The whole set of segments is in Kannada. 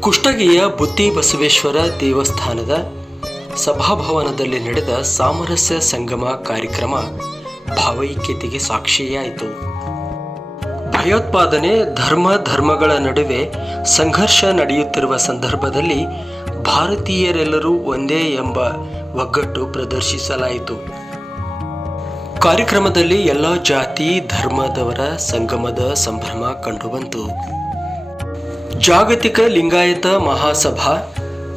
ಕುಷ್ಟಗಿಯ ಬುತ್ತಿ ಬಸವೇಶ್ವರ ದೇವಸ್ಥಾನದ ಸಭಾಭವನದಲ್ಲಿ ನಡೆದ ಸಾಮರಸ್ಯ ಸಂಗಮ ಕಾರ್ಯಕ್ರಮ ಭಾವೈಕ್ಯತೆಗೆ ಸಾಕ್ಷಿಯಾಯಿತು. ಭಯೋತ್ಪಾದನೆ, ಧರ್ಮ, ಧರ್ಮಗಳ ನಡುವೆ ಸಂಘರ್ಷ ನಡೆಯುತ್ತಿರುವ ಸಂದರ್ಭದಲ್ಲಿ ಭಾರತೀಯರೆಲ್ಲರೂ ಒಂದೇ ಎಂಬ ಒಗ್ಗಟ್ಟು ಪ್ರದರ್ಶಿಸಲಾಯಿತು. ಕಾರ್ಯಕ್ರಮದಲ್ಲಿ ಎಲ್ಲ ಜಾತಿ, ಧರ್ಮದವರ ಸಂಗಮದ ಸಂಭ್ರಮ ಕಂಡುಬಂತು ಜಾಗತಿಕ ಲಿಂಗಾಯತ ಮಹಾಸಭಾ,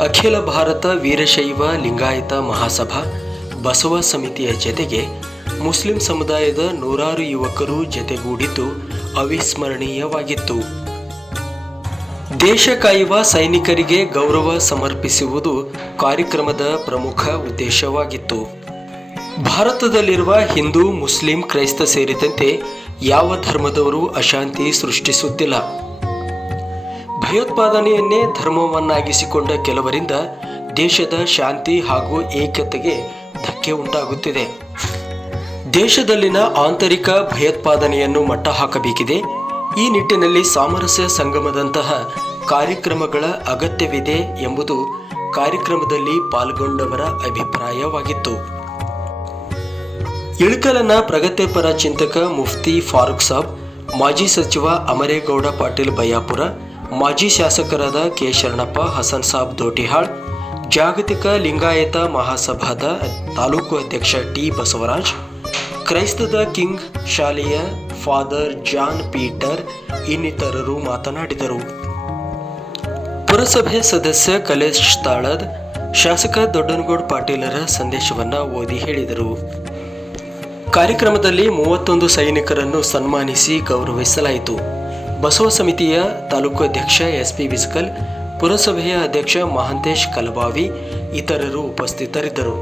ಅಖಿಲ ಭಾರತ ವೀರಶೈವ ಲಿಂಗಾಯತ ಮಹಾಸಭಾ, ಬಸವ ಸಮಿತಿಯ ಜತೆಗೆ ಮುಸ್ಲಿಂ ಸಮುದಾಯದ ನೂರಾರು ಯುವಕರು ಜತೆಗೂಡಿದ್ದು ಅವಿಸ್ಮರಣೀಯವಾಗಿತ್ತು. ದೇಶ ಕಾಯುವ ಸೈನಿಕರಿಗೆ ಗೌರವ ಸಮರ್ಪಿಸುವುದು ಕಾರ್ಯಕ್ರಮದ ಪ್ರಮುಖ ಉದ್ದೇಶವಾಗಿತ್ತು. ಭಾರತದಲ್ಲಿರುವ ಹಿಂದೂ, ಮುಸ್ಲಿಂ, ಕ್ರೈಸ್ತ ಸೇರಿದಂತೆ ಯಾವ ಧರ್ಮದವರು ಅಶಾಂತಿ ಸೃಷ್ಟಿಸುತ್ತಿಲ್ಲ. ಭಯೋತ್ಪಾದನೆಯನ್ನೇ ಧರ್ಮವನ್ನಾಗಿಸಿಕೊಂಡ ಕೆಲವರಿಂದ ದೇಶದ ಶಾಂತಿ ಹಾಗೂ ಏಕತೆಗೆ ಧಕ್ಕೆ ಉಂಟಾಗುತ್ತಿದೆ. ದೇಶದಲ್ಲಿನ ಆಂತರಿಕ ಭಯೋತ್ಪಾದನೆಯನ್ನು ಮಟ್ಟ ಹಾಕಬೇಕಿದೆ ಈ ನಿಟ್ಟಿನಲ್ಲಿ ಸಾಮರಸ್ಯ ಸಂಗಮದಂತಹ ಕಾರ್ಯಕ್ರಮಗಳ ಅಗತ್ಯವಿದೆ ಎಂಬುದು ಕಾರ್ಯಕ್ರಮದಲ್ಲಿ ಪಾಲ್ಗೊಂಡವರ ಅಭಿಪ್ರಾಯವಾಗಿತ್ತು. ಇಳಕಲನ ಪ್ರಗತಿಪರ ಚಿಂತಕ ಮುಫ್ತಿ ಫಾರೂಕ್ ಸಾಬ್, ಮಾಜಿ ಸಚಿವ ಅಮರೇಗೌಡ ಪಾಟೀಲ್ ಬಯ್ಯಾಪುರ ಮಾಜಿ ಶಾಸಕರಾದ ಕೆ ಶರಣಪ್ಪ ಹಸನ್ ಸಾಬ್ ದೋಟಿಹಾಳ್ ಜಾಗತಿಕ ಲಿಂಗಾಯತ ಮಹಾಸಭಾದ ತಾಲೂಕು ಅಧ್ಯಕ್ಷ ಟಿ ಬಸವರಾಜ್, ಕ್ರೈಸ್ತದ ಕಿಂಗ್ ಶಾಲೆಯ ಫಾದರ್ ಜಾನ್ ಪೀಟರ್ ಇನ್ನಿತರರು ಮಾತನಾಡಿದರು. ಪುರಸಭೆ ಸದಸ್ಯ ಕಲೇಶ್ ತಾಳದ್, ಶಾಸಕ ದೊಡ್ಡನಗೌಡ ಪಾಟೀಲರ ಸಂದೇಶವನ್ನು ಓದಿ ಹೇಳಿದರು. ಕಾರ್ಯಕ್ರಮದಲ್ಲಿ ಮೂವತ್ತೊಂದು ಸೈನಿಕರನ್ನು ಸನ್ಮಾನಿಸಿ ಗೌರವಿಸಲಾಯಿತು. ಬಸವ ಸಮಿತಿಯ ತಾಲೂಕು ಅಧ್ಯಕ್ಷ ಎಸ್ ಪಿ ಬಿಸ್ಕಲ್ ಪುರಸಭೆಯ ಅಧ್ಯಕ್ಷ ಮಹಾಂತೇಶ್ ಕಲಬಾವಿ ಇತರರು ಉಪಸ್ಥಿತರಿದ್ದರು.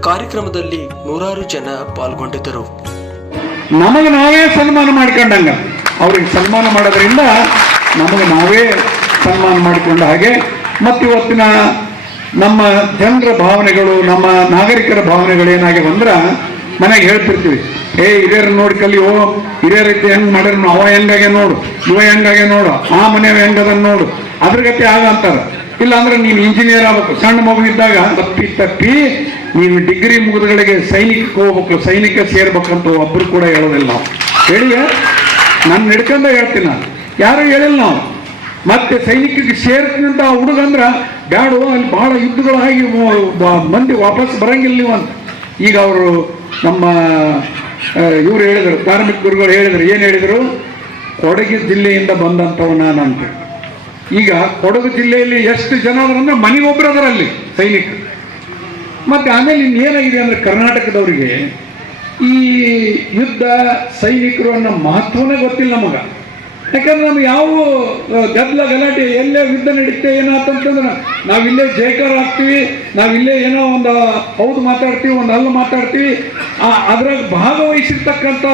ಕಾರ್ಯಕ್ರಮದಲ್ಲಿ ನೂರಾರು ಜನ ಪಾಲ್ಗೊಂಡಿದ್ದರು. ನಮಗೆ ನಾವೇ ಸನ್ಮಾನ ಮಾಡಿಕೊಂಡಂಗ. ಅವ್ರಿಗೆ ಸನ್ಮಾನ ಮಾಡೋದ್ರಿಂದ ನಮಗೆ ನಾವೇ ಸನ್ಮಾನ ಮಾಡಿಕೊಂಡ ಹಾಗೆ, ಮತ್ತು ಇವತ್ತಿನ ನಮ್ಮ ಜನರ ಭಾವನೆಗಳು, ನಮ್ಮ ನಾಗರಿಕರ ಭಾವನೆಗಳು ಏನಾಗಿ ಅಂದ್ರೆ ಮನೆಗೆ ಹೇಳ್ತಿರ್ತೀವಿ, ಏ ಹಿರಿಯರ ನೋಡಿ ಕಲಿಯೋ ಹಿರಿಯರ್ ರೀತಿ ಹೆಂಗ್ ಮಾಡ್ಯಾರ ಅವ ಹೆಂಗಾಗೆ ನೋಡು, ಇವ ಹೆಂಗಾಗೆ ನೋಡು, ಆ ಮನೆ ಹೆಂಗದ ನೋಡು ಅದ್ರ ಗತಿ ಆಗ ಅಂತಾರ. ಇಲ್ಲ ಅಂದ್ರೆ ನೀನು ಇಂಜಿನಿಯರ್ ಆಗ್ಬೇಕು, ಸಣ್ಣ ಮಗು ಇದ್ದಾಗ ತಪ್ಪಿ ತಪ್ಪಿ ನೀನು ಡಿಗ್ರಿ ಮುಗಿದಗಳಿಗೆ ಸೈನಿಕಕ್ಕೆ ಹೋಗ್ಬೇಕು, ಸೈನಿಕ ಸೇರ್ಬೇಕಂತ ಒಬ್ರು ಕೂಡ ಹೇಳೋದಿಲ್ಲ ನಾವು ಹೇಳಿ ನಾನು ನಡ್ಕೊಂಡ ಹೇಳ್ತೀನಿ ನಾನು. ಯಾರು ಹೇಳಿಲ್ಲ ನಾವು ಮತ್ತೆ ಸೈನಿಕರಿಗೆ ಅಂತ ಆ ಹುಡುಗ ಅಂದ್ರ ಬ್ಯಾಡು ಅಲ್ಲಿ ಬಹಳ ಯುದ್ಧಗಳಾಗಿ ಮಂದಿ ವಾಪಸ್ ಬರಂಗಿಲ್ಲ ನೀವು ಅಂತ. ಈಗ ಅವರು ನಮ್ಮ ಇವರು ಹೇಳಿದರು, ಧಾರ್ಮಿಕ ಗುರುಗಳು ಹೇಳಿದರು, ಏನು ಹೇಳಿದರು? ಕೊಡಗು ಜಿಲ್ಲೆಯಿಂದ ಬಂದಂಥವ್ ನಾನಂತ ಈಗ ಕೊಡಗು ಜಿಲ್ಲೆಯಲ್ಲಿ ಎಷ್ಟು ಜನ ಅಂದ್ರೆ ಮನೆಗೊಬ್ಬರು ಅದರಲ್ಲಿ, ಸೈನಿಕರು. ಮತ್ತೆ ಆಮೇಲೆ ಇನ್ನೇನಾಗಿದೆ ಅಂದ್ರೆ ಕರ್ನಾಟಕದವರಿಗೆ ಈ ಯುದ್ಧ ಸೈನಿಕರು ಅನ್ನೋ ಮಹತ್ವನೇ ಗೊತ್ತಿಲ್ಲ ನಮಗ. ಯಾಕಂದ್ರೆ ನಮ್ಗೆ ಯಾವ ಗದ್ದಲ ಗಲಾಟೆ ಎಲ್ಲೇ ಯುದ್ಧ ನಡೀತೆ ಏನಾತಂತಂದ್ರೆ ನಾವಿಲ್ಲೇ ಹಾಕ್ತಿವಿ ಆಗ್ತೀವಿ ನಾವಿಲ್ಲೇ ಏನೋ ಒಂದು ಹೌದು ಮಾತಾಡ್ತೀವಿ, ಒಂದು ಅಲ್ಲ ಮಾತಾಡ್ತೀವಿ. ಆ, ಅದ್ರಾಗ ಭಾಗವಹಿಸಿರ್ತಕ್ಕಂಥ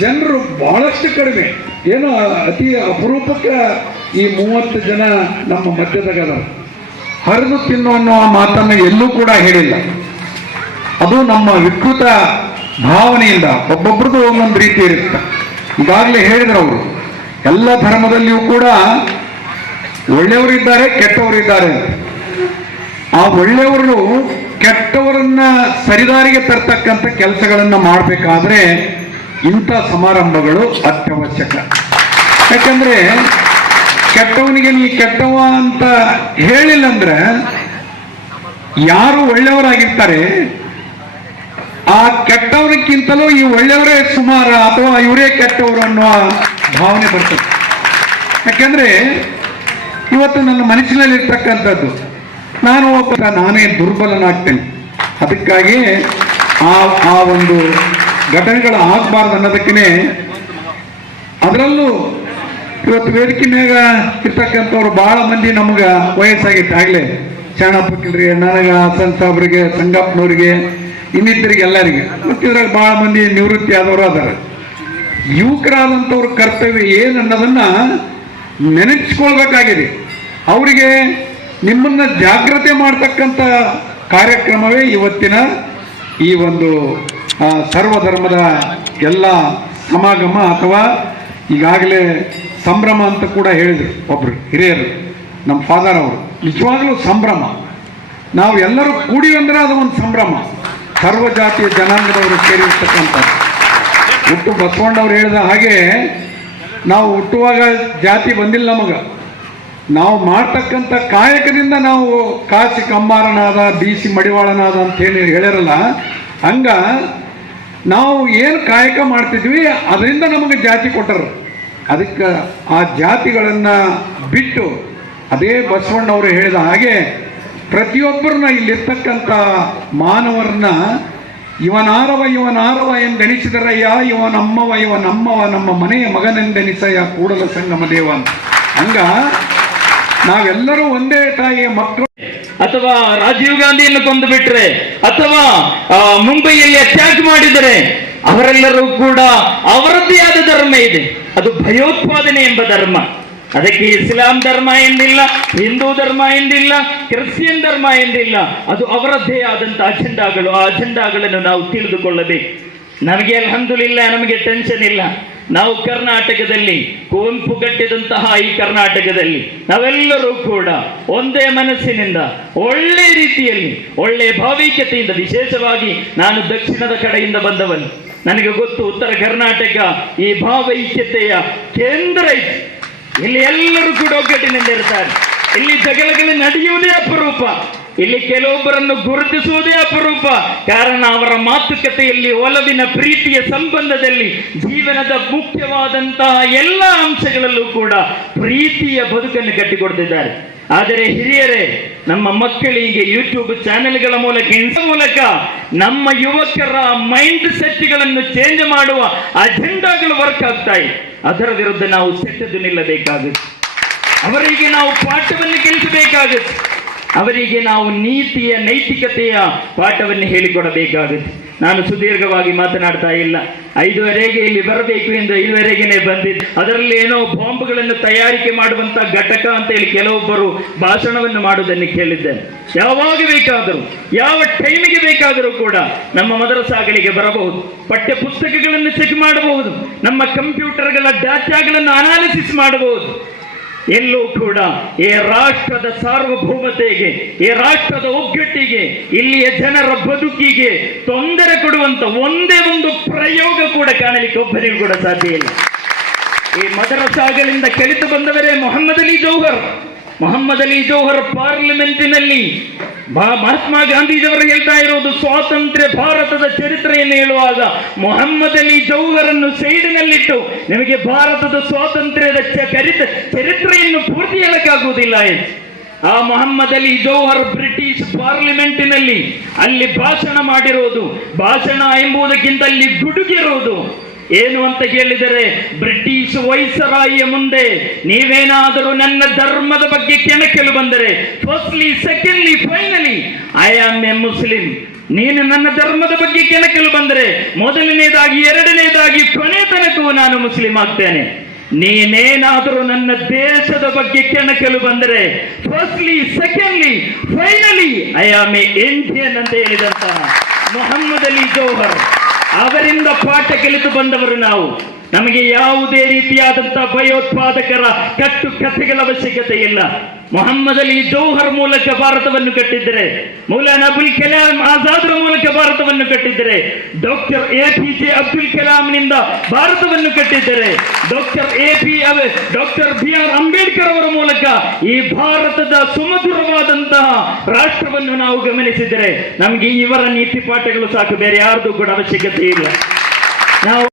ಜನರು ಬಹಳಷ್ಟು ಕಡಿಮೆ. ಏನೋ ಅತಿ ಅಪರೂಪಕ್ಕೆ ಈ ಮೂವತ್ತು ಜನ ನಮ್ಮ ಮಧ್ಯದಾಗ ಹರಿದು ತಿನ್ನು ಅನ್ನೋ ಮಾತನ್ನು ಎಲ್ಲೂ ಕೂಡ ಹೇಳಿಲ್ಲ. ಅದು ನಮ್ಮ ವಿಕೃತ ಭಾವನೆಯಿಂದ, ಒಬ್ಬೊಬ್ರದ್ದು ಒಂದೊಂದು ರೀತಿ ಇರುತ್ತೆ. ಈಗಾಗಲೇ ಹೇಳಿದ್ರು ಅವರು. ಎಲ್ಲ ಧರ್ಮದಲ್ಲಿಯೂ ಕೂಡ ಒಳ್ಳೆಯವರಿದ್ದಾರೆ, ಕೆಟ್ಟವರಿದ್ದಾರೆ. ಆ ಒಳ್ಳೆಯವರು ಕೆಟ್ಟವರನ್ನ ಸರಿದಾರಿಗೆ ತರ್ತಕ್ಕಂಥ ಕೆಲಸಗಳನ್ನು ಮಾಡಬೇಕಾದ್ರೆ ಇಂಥ ಸಮಾರಂಭಗಳು ಅತ್ಯವಶ್ಯಕ ಯಾಕಂದ್ರೆ ಕೆಟ್ಟವನಿಗೆ ನೀ ಕೆಟ್ಟವ ಅಂತ ಹೇಳಿಲ್ಲಂದ್ರೆ ಯಾರು ಒಳ್ಳೆಯವರಾಗಿರ್ತಾರೆ ಆ ಕೆಟ್ಟವ್ರಿಗಿಂತಲೂ ಈ ಒಳ್ಳೆಯವರೇ ಸುಮಾರ ಅಥವಾ ಇವರೇ ಕೆಟ್ಟವರು ಅನ್ನುವ ಭಾವನೆ ಬರ್ತದೆ. ಯಾಕೆಂದ್ರೆ ಇವತ್ತು ನನ್ನ ಮನಸ್ಸಿನಲ್ಲಿ ಇರ್ತಕ್ಕಂಥದ್ದು ನಾನು ಒಬ್ಬ ನಾನೇ ದುರ್ಬಲನಾಗ್ತೇನೆ. ಅದಕ್ಕಾಗಿ ಆ ಆ ಒಂದು ಘಟನೆಗಳು ಆಗಬಾರ್ದು ಅನ್ನೋದಕ್ಕೇ ಅದರಲ್ಲೂ ಇವತ್ತು ವೇದಿಕೆ ಮ್ಯಾಗ ಇರ್ತಕ್ಕಂಥವ್ರು ಬಹಳ ಮಂದಿ ನಮ್ಗೆ ವಯಸ್ಸಾಗಿತ್ತು. ಆಗ್ಲೇ ಶಾಣಪ್ಪಕ್ಕಿಲ್ರಿ ನನಗೆ ಹಸನ್ ಸಾಬ್ರಿಗೆ ಸಂಗಪ್ಪನವ್ರಿಗೆ ಇನ್ನಿತರಿಗೆ ಎಲ್ಲರಿಗೆ ಮತ್ತು ಇದ್ರಾಗ ಬಹಳ ಮಂದಿ ನಿವೃತ್ತಿ ಆದವರು ಅದಾರ. ಯುವಕರಾದಂಥವ್ರ ಕರ್ತವ್ಯ ಏನು ಅನ್ನೋದನ್ನ ನೆನಪಿಸ್ಕೊಳ್ಬೇಕಾಗಿದೆ. ಅವರಿಗೆ ನಿಮ್ಮನ್ನ ಜಾಗ್ರತೆ ಮಾಡ್ತಕ್ಕಂಥ ಕಾರ್ಯಕ್ರಮವೇ ಇವತ್ತಿನ ಈ ಒಂದು ಸರ್ವಧರ್ಮದ ಎಲ್ಲ ಸಮಾಗಮ ಅಥವಾ ಈಗಾಗಲೇ ಸಂಭ್ರಮ ಅಂತ ಕೂಡ ಹೇಳಿದರು ಒಬ್ರು ಹಿರಿಯರು, ನಮ್ಮ ಫಾದರ್ ಅವರು. ನಿಜವಾಗ್ಲೂ ಸಂಭ್ರಮ. ನಾವು ಎಲ್ಲರೂ ಕೂಡಿ ಅಂದರೆ ಅದು ಒಂದು ಸಂಭ್ರಮ. ಸರ್ವ ಜಾತಿಯ ಜನಾಂಗದವರು ಸೇರಿರ್ತಕ್ಕಂಥದ್ದು ಹುಟ್ಟು ಬಸವಣ್ಣವ್ರು ಹೇಳಿದ ಹಾಗೆ ನಾವು ಹುಟ್ಟುವಾಗ ಜಾತಿ ಬಂದಿಲ್ಲ ನಮಗೆ. ನಾವು ಮಾಡ್ತಕ್ಕಂಥ ಕಾಯಕದಿಂದ ನಾವು ಕಾಸಿ ಕಂಬಾರನಾದ ಸಿ ಮಡಿವಾಳನಾದ ಅಂತ ಹೇಳಿ ಹೇಳಿರಲ್ಲ, ಹಂಗ ನಾವು ಏನು ಕಾಯಕ ಮಾಡ್ತಿದ್ವಿ, ಅದರಿಂದ ನಮಗೆ ಜಾತಿ ಕೊಟ್ಟರು. ಅದಕ್ಕೆ ಆ ಜಾತಿಗಳನ್ನು ಬಿಟ್ಟು ಅದೇ ಬಸವಣ್ಣವರು ಹೇಳಿದ ಹಾಗೆ ಪ್ರತಿಯೊಬ್ಬರನ್ನ ಇಲ್ಲಿರ್ತಕ್ಕಂಥ ಮಾನವರನ್ನ, ಇವನಾರವ ಇವನಾರವ ಎಂದೆನಿಸಿದರಯ್ಯ ಇವನಮ್ಮವ ಇವನಮ್ಮವ, ನಮ್ಮ ಮನೆಯ ಮಗನೆಂದೆನಿಸಯ್ಯ ಕೂಡಲ ಸಂಗಮ ದೇವ ಅಂತ. ಹಂಗ ನಾವೆಲ್ಲರೂ ಒಂದೇ ತಾಯಿಯ ಮಕ್ಕಳು. ಅಥವಾ ರಾಜೀವ್ ಗಾಂಧಿಯನ್ನು ಕೊಂದು ಬಿಟ್ರೆ, ಅಥವಾ ಮುಂಬೈಯಲ್ಲಿ ಅಟ್ಯಾಕ್ ಮಾಡಿದರೆ, ಅವರೆಲ್ಲರೂ ಕೂಡ ಅವರದ್ದೇ ಆದ ಧರ್ಮ ಇದೆ. ಅದು ಭಯೋತ್ಪಾದನೆ ಎಂಬ ಧರ್ಮ. ಅದಕ್ಕೆ ಇಸ್ಲಾಂ ಧರ್ಮ ಎಂದಿಲ್ಲ, ಹಿಂದೂ ಧರ್ಮ ಎಂದಿಲ್ಲ, ಕ್ರಿಶ್ಚಿಯನ್ ಧರ್ಮ ಎಂದಿಲ್ಲ. ಅದು ಅವರದ್ದೇ ಆದಂತ ಅಜೆಂಡಾಗಳು. ಆ ಅಜೆಂಡಾಗಳನ್ನು ನಾವು ತಿಳಿದುಕೊಳ್ಳಬೇಕು. ನಮಗೆ ಅಲ್ಹಮ್ದುಲಿಲ್ಲ, ನಮಗೆ ಟೆನ್ಷನ್ ಇಲ್ಲ. ನಾವು ಕರ್ನಾಟಕದಲ್ಲಿ, ಕುವೆಂಪು ಕಟ್ಟಿದಂತಹ ಈ ಕರ್ನಾಟಕದಲ್ಲಿ ನಾವೆಲ್ಲರೂ ಕೂಡ ಒಂದೇ ಮನಸ್ಸಿನಿಂದ, ಒಳ್ಳೆ ರೀತಿಯಲ್ಲಿ, ಒಳ್ಳೆ ಭಾವೈಕ್ಯತೆಯಿಂದ ವಿಶೇಷವಾಗಿ ನಾನು ದಕ್ಷಿಣದ ಕಡೆಯಿಂದ ಬಂದವನು. ನನಗೆ ಗೊತ್ತು, ಉತ್ತರ ಕರ್ನಾಟಕ ಈ ಭಾವೈಕ್ಯತೆಯ ಕೇಂದ್ರ ಇದೆ ಇಲ್ಲಿ ಎಲ್ಲರೂ ಕೂಡ ಒಗ್ಗಟ್ಟಿನಿಂದ ಇರ್ತಾರೆ. ಇಲ್ಲಿ ಜಗಳಗಳು ನಡೆಯುವುದೇ ಅಪರೂಪ. ಇಲ್ಲಿ ಕೆಲವೊಬ್ಬರನ್ನು ಗುರುತಿಸುವುದೇ ಅಪರೂಪ. ಕಾರಣ ಅವರ ಮಾತುಕತೆಯಲ್ಲಿ, ಒಲವಿನ ಪ್ರೀತಿಯ ಸಂಬಂಧದಲ್ಲಿ, ಜೀವನದ ಮುಖ್ಯವಾದಂತಹ ಎಲ್ಲ ಅಂಶಗಳಲ್ಲೂ ಕೂಡ ಪ್ರೀತಿಯ ಬದುಕನ್ನು ಕಟ್ಟಿಕೊಡ್ತಿದ್ದಾರೆ. ಆದರೆ ಹಿರಿಯರೇ, ನಮ್ಮ ಮಕ್ಕಳಿಗೆ ಯೂಟ್ಯೂಬ್ ಚಾನೆಲ್ಗಳ ಮೂಲಕ ಇಂಥ ಮೂಲಕ ನಮ್ಮ ಯುವಕರ ಮೈಂಡ್ ಸೆಟ್ಗಳನ್ನು ಚೇಂಜ್ ಮಾಡುವ ಅಜೆಂಡಾಗಳು ವರ್ಕ್ ಆಗ್ತಾ ಇದೆ. ಅದರ ವಿರುದ್ಧ ನಾವು ಸೆಟ್ಟದ್ದು ನಿಲ್ಲಬೇಕಾಗುತ್ತೆ. ಅವರಿಗೆ ನಾವು ಪಾಠವನ್ನು ಕಲಿಸಬೇಕಾಗುತ್ತೆ. ಅವರಿಗೆ ನಾವು ನೀತಿಯ, ನೈತಿಕತೆಯ ಪಾಠವನ್ನು ಹೇಳಿಕೊಡಬೇಕಾಗುತ್ತೆ. ನಾನು ಸುದೀರ್ಘವಾಗಿ ಮಾತನಾಡ್ತಾ ಇಲ್ಲ. ಐದುವರೆಗೆ ಇಲ್ಲಿ ಬರಬೇಕು ಎಂದು ಐದುವರೆಗೆನೆ ಬಂದಿದ್ದು. ಅದರಲ್ಲಿ ಏನೋ ಬಾಂಬ್ಗಳನ್ನು ತಯಾರಿಕೆ ಮಾಡುವಂತ ಘಟಕ ಅಂತ ಹೇಳಿ ಕೆಲವೊಬ್ಬರು ಭಾಷಣವನ್ನು ಮಾಡುವುದನ್ನು ಕೇಳಿದ್ದೇನೆ. ಯಾವಾಗ ಬೇಕಾದರೂ, ಯಾವ ಟೈಮಿಗೆ ಬೇಕಾದರೂ ಕೂಡ ನಮ್ಮ ಮದರಸಾಗಳಿಗೆ ಬರಬಹುದು. ಪಠ್ಯ ಪುಸ್ತಕಗಳನ್ನು ಚೆಕ್ ಮಾಡಬಹುದು. ನಮ್ಮ ಕಂಪ್ಯೂಟರ್ಗಳ ಡಾಟಾಗಳನ್ನು ಅನಾಲಿಸಿಸ್ ಮಾಡಬಹುದು. ಎಲ್ಲೂ ಕೂಡ ಈ ರಾಷ್ಟ್ರದ ಸಾರ್ವಭೌಮತೆಗೆ, ಈ ರಾಷ್ಟ್ರದ ಒಗ್ಗಟ್ಟಿಗೆ, ಇಲ್ಲಿಯ ಜನರ ಬದುಕಿಗೆ ತೊಂದರೆ ಕೊಡುವಂತ ಒಂದೇ ಒಂದು ಪ್ರಯೋಗ ಕೂಡ ಕಾಣಲಿಕ್ಕೆ ಒಬ್ಬರಿಗೂ ಕೂಡ ಸಾಧ್ಯ ಇಲ್ಲ. ಈ ಮದರಸಾಗಳಿಂದ ಕೆಳಿತು ಬಂದವರೇ ಮೊಹಮ್ಮದ್ ಅಲಿ ಜೌಹರ್. ಮೊಹಮ್ಮದ್ ಅಲಿ ಜೌಹರ್ ಪಾರ್ಲಿಮೆಂಟಿನಲ್ಲಿ ಮಹಾ- ಮಹಾತ್ಮ ಗಾಂಧೀಜಿಯವರು ಹೇಳ್ತಾ ಇರೋದು, ಸ್ವಾತಂತ್ರ್ಯ ಭಾರತದ ಚರಿತ್ರೆಯನ್ನು ಹೇಳುವಾಗ ಮೊಹಮ್ಮದ್ ಅಲಿ ಜೌಹರನ್ನು ಸೈಡಿನಲ್ಲಿಟ್ಟು ನಿಮಗೆ ಭಾರತದ ಸ್ವಾತಂತ್ರ್ಯದ ಚರಿತ್ರೆಯನ್ನು ಪೂರ್ತಿ ಹೇಳಕ್ಕಾಗುವುದಿಲ್ಲ ಆ ಮೊಹಮ್ಮದ್ ಅಲಿ ಜೌಹರ್ ಬ್ರಿಟಿಷ್ ಪಾರ್ಲಿಮೆಂಟಿನಲ್ಲಿ ಅಲ್ಲಿ ಭಾಷಣ ಮಾಡಿರೋದು, ಭಾಷಣ ಎಂಬುದಕ್ಕಿಂತ ಅಲ್ಲಿ ಗುಡುಗಿರೋದು. ಏನು ಅಂತ ಕೇಳಿದರೆ ಬ್ರಿಟಿಷ್ ವೈಸರಾಯಿಯ ಮುಂದೆ ನೀವೇನಾದರೂ ನನ್ನ ಧರ್ಮದ ಬಗ್ಗೆ ಕೆಣಕಲು ಬಂದರೆ firstly secondly finally I am a Muslim ನೀನು ನನ್ನ ಧರ್ಮದ ಬಗ್ಗೆ ಕೆಣಕಲು ಬಂದರೆ, ಮೊದಲನೇದಾಗಿ, ಎರಡನೇದಾಗಿ, ಕೊನೆ ತನಕವೂ ನಾನು ಮುಸ್ಲಿಂ ಆಗ್ತೇನೆ. ನೀನೇನಾದರೂ ನನ್ನ ದೇಶದ ಬಗ್ಗೆ ಕೆಣಕಲು ಬಂದರೆ firstly secondly finally I am a Indian ಅಂತ ಹೇಳಿದಂತಹ ಮೊಹಮ್ಮದ್ ಅಲಿ ಜೌಹರ್. ಅವರಿಂದ ಪಾಠ ಕಲಿತು ಬಂದವರು ನಾವು. ನಮಗೆ ಯಾವುದೇ ರೀತಿಯಾದಂತಹ ಭಯೋತ್ಪಾದಕರ ಕಟ್ಟು ಕಥೆಗಳ ಅವಶ್ಯಕತೆ ಇಲ್ಲ. ಮೊಹಮ್ಮದ್ ಅಲಿ ಜೌಹರ್ ಮೂಲಕ ಭಾರತವನ್ನು ಕಟ್ಟಿದ್ದರೆ, ಮೌಲಾನ ಅಬುಲ್ ಕಲಾಂ ಆಜಾದ್ರ ಮೂಲಕ ಭಾರತವನ್ನು ಕಟ್ಟಿದ್ದರೆ, doctor A P J Abdul ಕಲಾಂನಿಂದ ಭಾರತವನ್ನು ಕಟ್ಟಿದ್ದರೆ, doctor A P doctor B R Ambedkar ಅವರ ಮೂಲಕ ಈ ಭಾರತದ ಸುಮಧುರವಾದಂತಹ ರಾಷ್ಟ್ರವನ್ನು ನಾವು ಗಮನಿಸಿದರೆ, ನಮಗೆ ಇವರ ನೀತಿ ಪಾಠಗಳು ಸಾಕು, ಬೇರೆ ಯಾರ್ದು ಕೂಡ ಅವಶ್ಯಕತೆ ಇಲ್ಲ. ನಾವು